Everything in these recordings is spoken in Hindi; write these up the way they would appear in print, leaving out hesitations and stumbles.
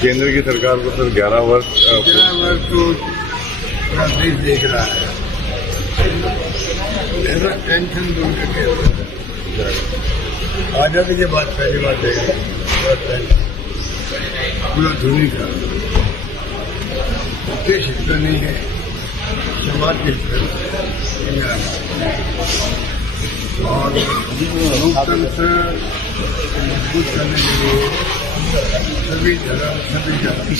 केंद्र की सरकार को सर 11 वर्ष तो पूरा देश देख रहा है। ऐसा टेंशन दूर करके आजादी के बाद पहली बार देख रहे हैं पूरा धुनी का देश हिस्सा नहीं है, समाज के हिस्सा और लोकतंत्र मजबूत करने के लिए सभी धर्म सभी जाति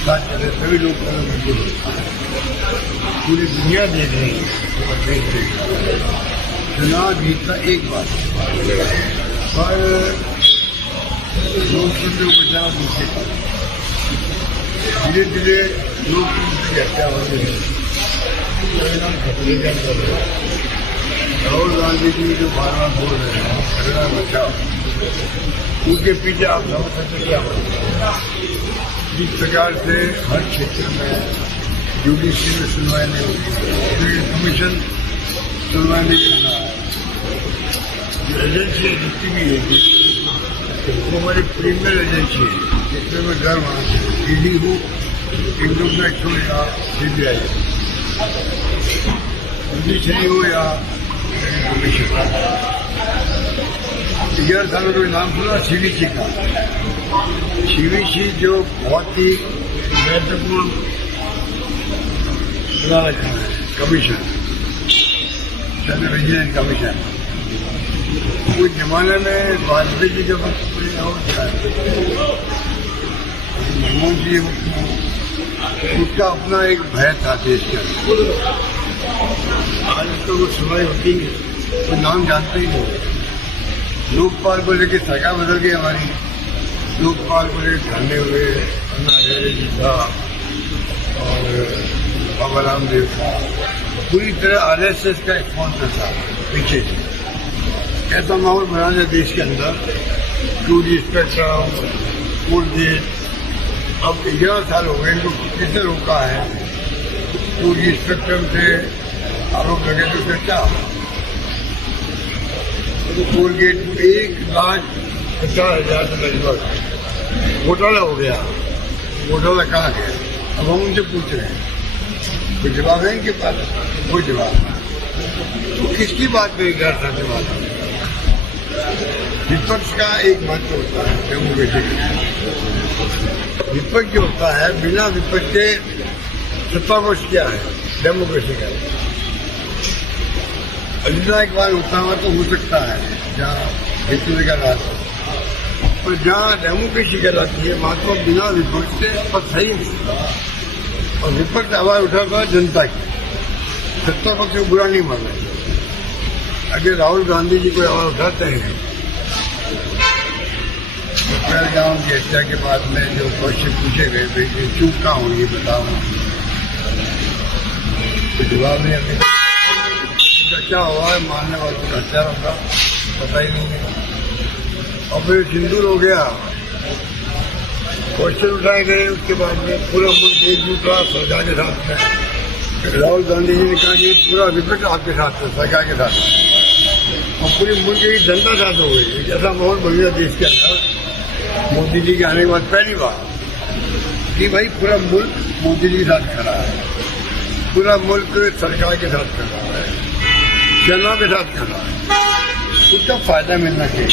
साथ चले, सभी लोग मजबूत होता है। पूरी दुनिया देख रही है, देश देख रहा है। चुनाव जीतना एक बात पर लोकतंत्र को बचाना दूसरी बात। धीरे धीरे लोकतंत्र की हत्या हो रही है, परिणाम खतरे का कर रहे हैं। राहुल गांधी जी जो बार बार बोल रहे हैं हरियाणा बचाओ, उनके पीछे आप समझ सकते क्या हो रहा है। जिस प्रकार से हर क्षेत्र में जुडिशरी में सुनवाई नहीं होती, कमीशन सुनवाई नहीं करना है, जो एजेंसी जितनी भी होगी वो हमारी प्रीमियर एजेंसी है, जिसमें मैं गर्व होना चाहिए। ईडी हो, इनकम टैक्स हो या सीबीआई, जुडिशरी हो या कमीशन। 11 सालों का नाम सुना सीवीसी का। सीवीसी जो बहुत ही महत्वपूर्ण कमीशन, सेंट्रल विजिलेंस कमीशन, उस जमाने में वाजपेयी जी के वक्त और मनमोहन जी उसका अपना एक भय था देश के अंदर। आज तो वो सुनाई होती है, वो नाम जानते ही नहीं। लोकपाल को लेकर सरकार बदल गई हमारी, लोकपाल को लेकर धरने हुए, अन्ना हजारे जी था और बाबा रामदेव था, पूरी तरह आरएसएस का स्पॉन्सर था पीछे से। ऐसा माहौल बनाने देश के अंदर 2G स्पेक्ट्रम, 4G, अब 11 साल हो गए, इनको किसने रोका है? 2G स्पेक्ट्रम से आरोप लगे तो उसका क्या? कोलगेट 1,50,000 से लगभग घोटाला हो गया। घोटाला कहाँ गया? अब हम उनसे पूछ रहे हैं, कोई जवाब है इनके पास? कोई जवाब नहीं। तो किसकी बात में घर था जवाब? विपक्ष का एक महत्व होता है डेमोक्रेसी का। विपक्ष जो होता है, बिना विपक्ष के सत्तापक्ष क्या है? डेमोक्रेसी का अधिनायकवाद होता हुआ तो हो सकता है जहाँ हिस्से का राज हो, और जहाँ डेमोक्रेसी कहलाती है वहां तो बिना विपक्ष के पद सही नहीं। और विपक्ष आवाज उठाता है जनता की, सत्ता पक्ष को बुरा नहीं मान रहे। अगर राहुल गांधी जी को आवाज उठाते हैं, पहलगाम की हत्या के बाद में जो क्वेश्चन पूछे गए थे कि चूक कहाँ होगी बताओ, तो जवाब नहीं आते। क्या हुआ है? मारने वालों का हत्यारों का पता ही नहीं है। और फिर सिंदूर हो गया, क्वेश्चन उठाए गए, उसके बाद में पूरा मुल्क एकजुट रहा सरकार के साथ में। राहुल गांधी जी ने कहा कि पूरा विपक्ष आपके साथ है, सरकार के साथ है, और पूरी मुल्क की जनता साथ हो गई। ऐसा माहौल बन गया देश के अंदर मोदी जी के आने के बाद पहली बार कि भाई पूरा मुल्क मोदी जी के साथ खड़ा है, पूरा मुल्क सरकार के साथ खड़ा है, सेना के साथ खड़ा है। उसका फायदा मिलना चाहिए।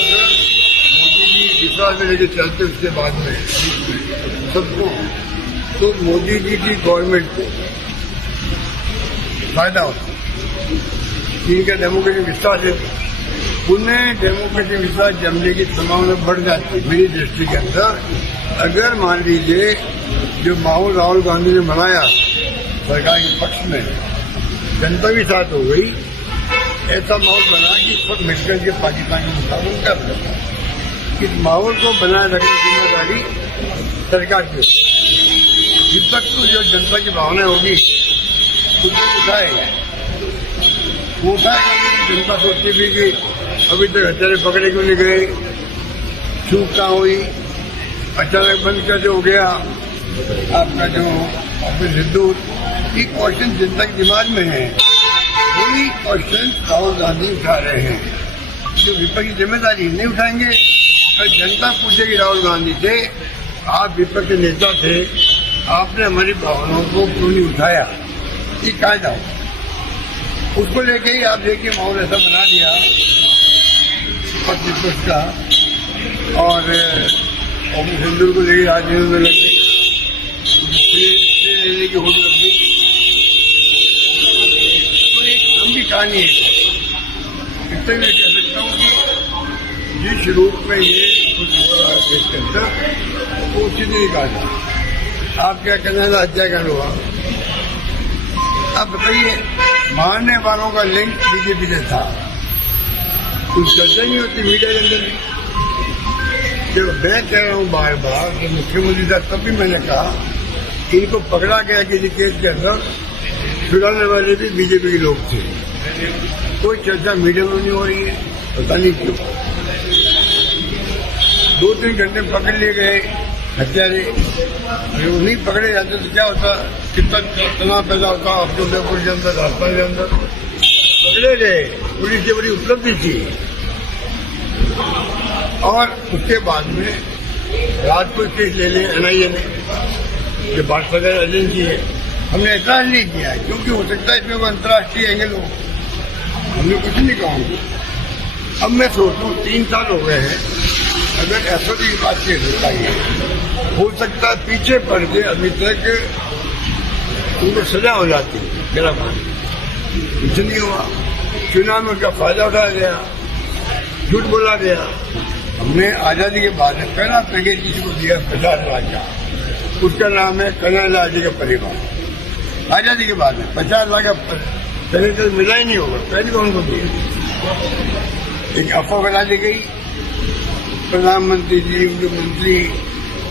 अगर मोदी जी विश्वास में लेके चलते उसके बाद में सबको, तो मोदी जी की गवर्नमेंट को फायदा होता है। इनका डेमोक्रेटिक विश्वास है, उन्हें डेमोक्रेटिक विश्वास जमने की संभावना बढ़ जाती है मेरी दृष्टि के अंदर। अगर मान लीजिए जो माहौल राहुल गांधी ने बनाया सरकार के पक्ष में, जनता भी साथ हो गई, ऐसा माहौल बना कि सब मिलकर के पाकिस्तान के मुकाबले कर सकता है। इस माहौल को बनाए रखने की जिम्मेदारी सरकार की होगी। विपक्ष को जो जनता की भावना होगी उसको उठाएगा, वो उठाएगा। जनता सोचती थी कि अभी तक हत्यारे पकड़े क्यों नहीं गए, चूक कहाँ हुई, अचानक बंद कैसे हो गया आपका जो ऑपरेशन सिंदूर। ये क्वेश्चन जनता के दिमाग में है, वही क्वेश्चन राहुल गांधी उठा रहे हैं। जो विपक्ष की जिम्मेदारी नहीं उठाएंगे, तो जनता पूछेगी राहुल गांधी से, आप विपक्ष के नेता थे, आपने हमारी भावनाओं को क्यों नहीं उठाया, ये कायदा हो। उसको लेके ही आप देखिए माहौल ऐसा बना दिया विपक्ष विपक्ष का, और हिंदू को लेकर राजनीति में लग गई, लेने की होड़ लग गई। तो एक लंबी कहानी है। इतना मैं कह सकता हूँ कि जिस रूप में ये कुछ हो रहा है देश के अंदर, वो उचित नहीं कहा। आप क्या कहना है, हत्याकांड हुआ। अब बताइए, मारने वालों का लिंक बीजेपी से था, कुछ चर्चा नहीं होती मीडिया के अंदर। जब मैं कह रहा हूँ बार बार कि मुख्यमंत्री साहब, तब भी मैंने कहा कि इनको पकड़ा गया किसी केस के अंदर, छुड़ाने वाले भी बीजेपी के लोग थे। कोई चर्चा मीडिया में नहीं हो रही है, पता नहीं क्यों। 2-3 घंटे पकड़ लिए गए हत्यारे, अगर वो नहीं पकड़े जाते तो क्या होता, कितना तनाव पैदा होता अपने उदयपुर के अंदर, राजस्थान के अंदर। पकड़े गए, पुलिस की बड़ी उपलब्धि थी। और उसके बाद में रात को केस ले लिया एनआईए ने, जो भारत सरकार एजेंसी है। हमने ऐतराज नहीं किया क्योंकि हो सकता है इसमें वो अंतर्राष्ट्रीय एंगल हो, हमने कुछ नहीं कहा। अब मैं सोचता हूँ 3 साल हो गए हैं, अगर एसओटी की बात की है, हो सकता है पीछे पड़ के अभी तक उनको सजा हो जाती, मेरा मान कुछ नहीं हुआ। चुनाव में उसका फायदा उठाया गया, झूठ बोला गया। हमने आजादी के बाद में पहला पैकेज किसी को दिया 50 लाख का, उसका नाम है कन्हैयालाल जी का परिवार। आजादी के बाद में 50 लाख का पहले तो मिला ही नहीं होगा, पहले कौन को दिया। एक अफवाह बना दी गई, प्रधानमंत्री जी, उनके मंत्री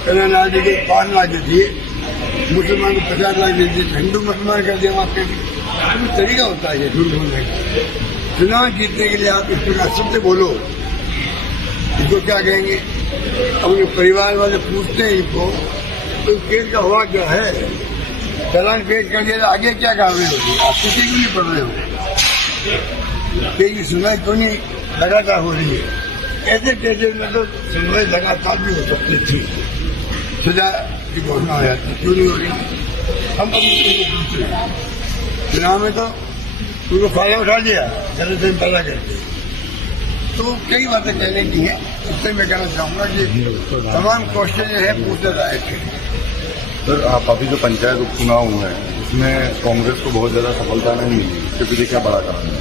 कन्हैयालाल जी के 5 लाख दिए, मुसलमान को 50 लाख दे दिए, हिंदू मुसलमान कर दिया। वहाँ पे तरीका होता है ये झूठ बोलने का। चुनाव जीतने के लिए आप इस प्रकार शब्द बोलो, इसको क्या कहेंगे। अब उनके परिवार वाले पूछते हैं इनको, तो केस का हुआ क्या है, चालान पेश कर दिया, आगे क्या कार्रवाई होगी। आप किसी को नहीं पढ़ रहे हो, केस की सुनवाई क्यों नहीं लगातार हो रही है। ऐसे केसेस में तो सुनवाई लगातार भी हो सकती थी, सजा की घोषणा हो जाती, क्यों नहीं हो रही। हम अभी पूछ रहे हैं, चुनाव में तो उनको फायदा उठा दिया, जरूरत पैदा करके। तो कई बातें कहने की हैं, इससे मैं कहना चाहूँगा कि तमाम क्वेश्चन जो है पूछते लायक है। सर, आप अभी जो पंचायत उपचुनाव हुए हैं, उसमें कांग्रेस को बहुत ज्यादा सफलता नहीं मिली, इसके पीछे क्या बड़ा कारण है।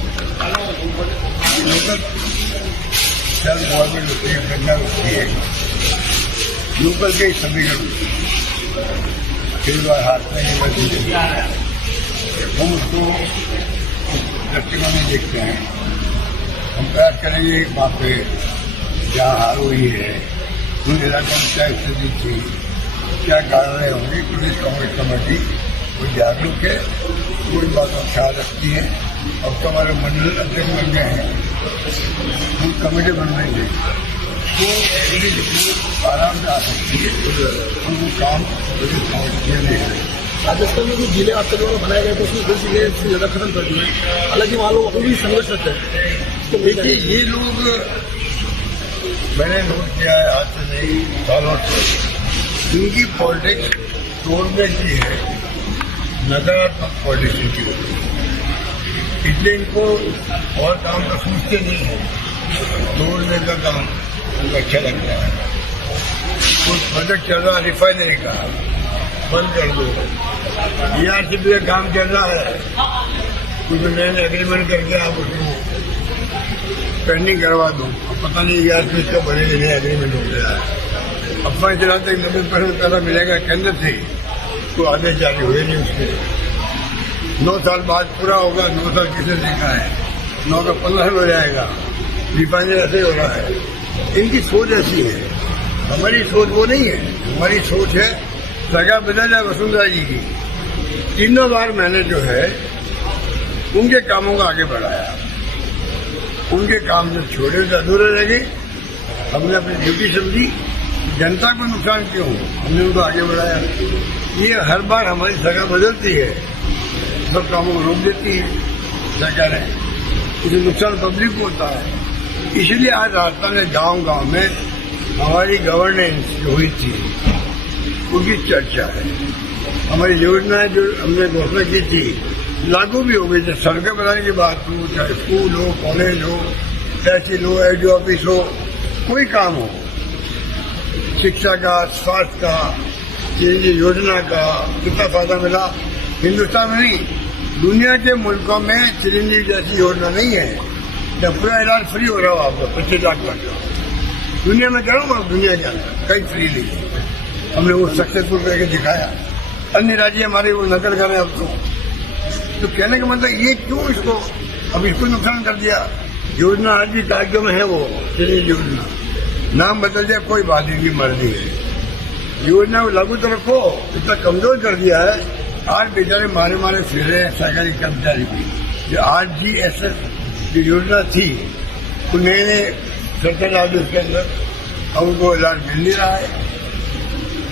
लोकल गवर्नमेंट होती है, गवर्नर होती है, लोकल के समीकरण कई बार हाथ में नहीं, हम उसको दृष्टिकोण में देखते हैं। हम प्रयास करेंगे वहाँ पे जहाँ हार हुई है, उन इलाकों में क्या स्थिति थी, क्या कार्रवाई होंगी। प्रदेश कांग्रेस कमेटी वो जागरूक है, पूरी बातों का ख्याल रखती है। अब तो हमारे मंडल अध्यक्ष बन गए हैं, हम कमेटी बनवाएंगे तो पूरी रिपोर्ट आराम से आ सकती है। हम वो काम प्रदेश कांग्रेस किए नहीं है। राजस्थान में जो जिले आपके द्वारा बनाए गए थे उसमें 10 जिले से ज्यादा खत्म कर दिए, हालांकि वहाँ लोग अभी भी संघर्ष करते हैं। तो देखिए, ये लोग मैंने नोट किया है आज से नहीं, सालों से इनकी पॉलिटिक्स तोड़ने की है, नकारात्मक पॉलिटिक्स इनकी होती है। इसलिए इनको और काम तो सोचते नहीं है, तोड़ने का काम उनको अच्छा लगता है। कुछ प्रोजेक्ट चल रहा है रिफाइनरी का, बंद कर दो। ERCP का काम चल रहा है, कुछ नए एग्रीमेंट करके आप उसको पेंडिंग करवा दो। अब पता नहीं ERCP का बड़े नए एग्रीमेंट हो गया है। अफवाह चलाते 90% पैसा मिलेगा केंद्र से, तो आदेश जारी हुए नहीं उसके। 9 साल बाद पूरा होगा, 9 साल किसने देखा है, 9 का 15 हो जाएगा। रिफाइनरी ऐसे हो रहा है, इनकी सोच ऐसी है। हमारी सोच वो नहीं है, हमारी सोच है सरकार बदल जाए वसुंधरा जी की। 3 बार मैंने जो है उनके कामों को आगे बढ़ाया, उनके काम जो छोड़े थे अधूरे रह गए, हमने अपनी ड्यूटी समझी। जनता को नुकसान क्यों, हमने उनको आगे बढ़ाया। ये हर बार हमारी सरकार बदलती है, सब कामों को रोक देती है सरकारें, उसे नुकसान पब्लिक को होता है। इसलिए आज राजस्थान के गांव-गांव में हमारी गवर्नेंस जो हुई थी उसकी चर्चा है। हमारी योजनाएं जो हमने घोषणा की थी लागू भी हो गई। जैसे सड़कें बनाने की बात हो, चाहे स्कूल हो, कॉलेज हो, तहसील हो, एडीओ ऑफिस हो, कोई काम हो, शिक्षा का, स्वास्थ्य का, ये योजना का कितना फायदा मिला। हिंदुस्तान में नहीं, दुनिया के मुल्कों में चिरंजीवी जैसी योजना नहीं है जब पूरा इलाज फ्री हो रहा हो आपको 25 लाख तक। दुनिया में करूँगा, दुनिया के अंदर कहीं फ्री नहीं है। हमने वो सक्सेसफुल करके दिखाया, अन्य राज्य हमारे वो नकल कर रहे हैं अब तो कहने का मतलब ये क्यों इसको अब इसको नुकसान कर दिया। योजना आज भी कागजों में है, वो चिरंजीवी योजना, नाम बदल दिया, कोई बात नहीं, मर्जी है। योजना को लागू तो रखो, इतना कमजोर कर दिया है। आज बेचारे मारे मारे फिर रहे हैं सरकारी कर्मचारी भी। जो RGSS जो योजना थी वो नए नए सरकार डाल दी उसके अंदर, अब उनको इलाज मिल नहीं रहा है।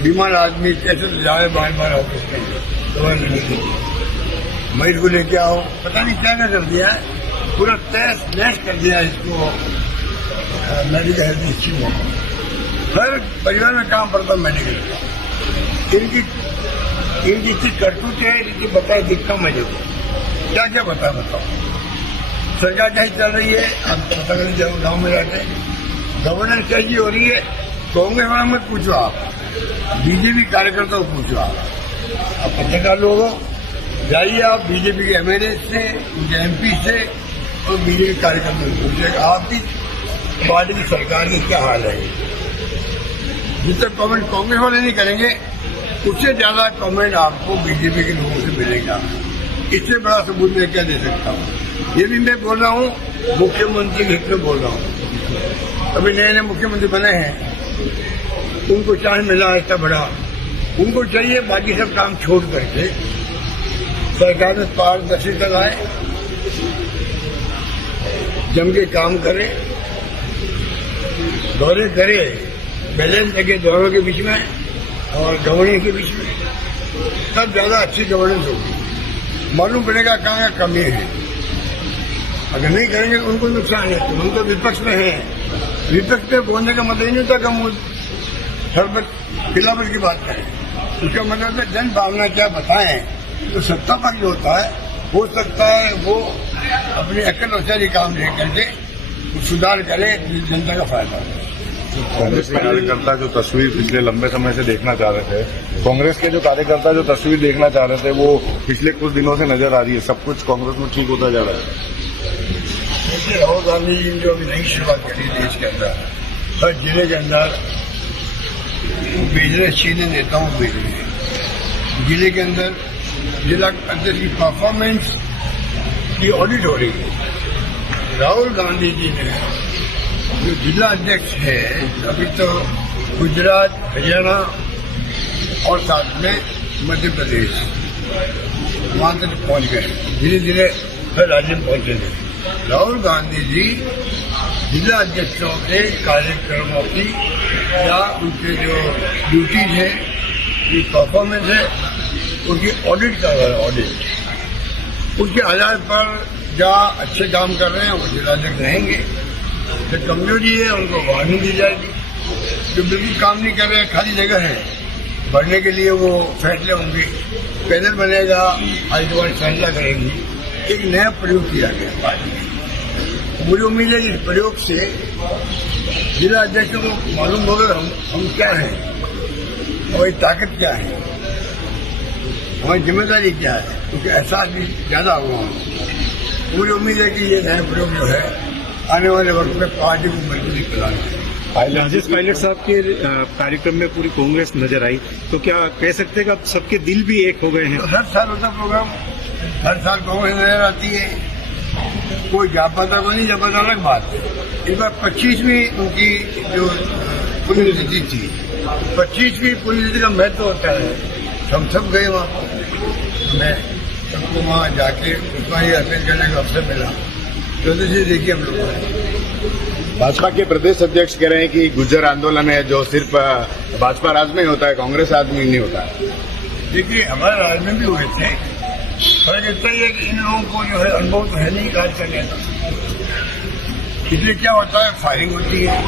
बीमार आदमी कैसे जाए बार बार ऑफिस के अंदर दवा लेने के लिए, मरीज को लेके आओ, पता नहीं क्या क्या कर दिया है। पूरा तहस नहस कर दिया इसको मेडिकल हेल्थ स्कीम में। हर परिवार में काम पड़ता मेडिकल का। इनकी इतनी करतूत है, इनकी बताए दिखता मुझे क्या क्या बताओ। सरकार कहीं चल रही है, अब पता नहीं जब गाँव में जाते गवर्नेंस कैसी हो रही है। कांग्रेस वाला मत पूछो आप, बीजेपी कार्यकर्ता को पूछो आप पत्रकार लोगों, जाइए आप बीजेपी के MLA से, उनके MP से और बीजेपी कार्यकर्ता को पूछिएगा आपकी पार्टी की सरकार की क्या हाल है। जितना कमेंट कांग्रेस वाले नहीं करेंगे उससे ज्यादा कमेंट आपको बीजेपी के लोगों से मिलेगा। इससे बड़ा सबूत मैं क्या दे सकता हूँ। ये भी मैं बोल रहा हूँ मुख्यमंत्री के हित में बोल रहा हूँ। अभी नए नए मुख्यमंत्री बने हैं, उनको चांस मिला इतना बड़ा, उनको चाहिए बाकी सब काम छोड़ करके सरकार में पारदर्शिता लाए, जम के काम करे, दौरे करे, बैलेंस लगे दोनों के बीच में और गवर्नेंस के बीच में, तब ज्यादा अच्छी गवर्नेंस होगी। मालूम पड़ेगा कहाँ का कमी है। अगर नहीं करेंगे तो उनको नुकसान है। तो हम तो विपक्ष में हैं, विपक्ष में बोलने का मतलब नहीं होता कि हम शरबत खिलाफत की बात करें। उसका मतलब है जन भावना क्या बताएं। तो सत्ता पक्ष जो होता है हो सकता है वो अपनी अक्ल अनुसार काम लेकर के सुधार करे, जनता का फायदा हो। कांग्रेस के कार्यकर्ता जो तस्वीर पिछले लंबे समय से देखना चाह रहे थे, कांग्रेस के जो कार्यकर्ता जो तस्वीर देखना चाह रहे थे वो पिछले कुछ दिनों से नजर आ रही है। सब कुछ कांग्रेस में ठीक होता जा रहा है। देखिए राहुल गांधी जी ने जो अभी नई शुरुआत करी देश के अंदर, हर जिले के अंदर भेज रहे, सीनियर नेताओं को भेज रहे हैं। जिले के अंदर जिला अध्यक्ष की परफॉर्मेंस की ऑडिट हो रही है। राहुल गांधी जी ने जो जिला अध्यक्ष है अभी तो गुजरात, हरियाणा और साथ में मध्य प्रदेश वहां तक पहुंच गए, धीरे धीरे हर राज्य में पहुंचेंगे। राहुल गांधी जी जिला अध्यक्षों के कार्यक्रमों की या उनके जो ड्यूटीज है, जो परफॉर्मेंस है, उनकी ऑडिट कर रहे हैं। ऑडिट उसके आधार पर जहाँ अच्छे काम कर रहे हैं वो जिला अध्यक्ष रहेंगे, जो कमजोरी है उनको वार्निंग दी जाएगी। जो बिल्कुल काम नहीं कर रहे हैं, खाली जगह है, बढ़ने के लिए वो फैसले होंगे, पैनल बनेगा, हाईकमान फैसला करेंगी। एक नया प्रयोग किया गया पार्टी में। मुझे उम्मीद है कि इस प्रयोग से जिला अध्यक्षों को मालूम होगा हम क्या हैं, हमारी ताकत क्या है, हमारी जिम्मेदारी क्या है, क्योंकि एहसास भी ज्यादा हुआ। मुझे उम्मीद है कि ये नया प्रयोग जो है आने वाले वक्त में पार्टी को मजबूती प्रदान। राजेश पायलट साहब के कार्यक्रम में पूरी कांग्रेस नजर आई, तो क्या कह सकते हैं कि अब सबके दिल भी एक हो गए हैं? तो हर साल होता प्रोग्राम, हर साल कांग्रेस नजर आती है। कोई जा पाता कोई नहीं जा पाता, अलग बात है। इस बार 25वीं उनकी जो पुण्यतिथि थी, 25वीं पुण्यतिथि का महत्व होता है। हम सब गए वहाँ, मैं सबको वहाँ जाके उसका ही अपील करने का अवसर मिला। तो देखिए हम लोग भाजपा के प्रदेश अध्यक्ष कह रहे हैं कि गुज्जर आंदोलन है जो सिर्फ भाजपा राज में ही होता है, कांग्रेस राज में नहीं होता है। देखिए हमारे राज्य में भी हुए थे, पर इतना ही है कि इन लोगों को जो है अनुभव तो है नहीं राज करने का। इसलिए क्या होता है, फायरिंग होती है,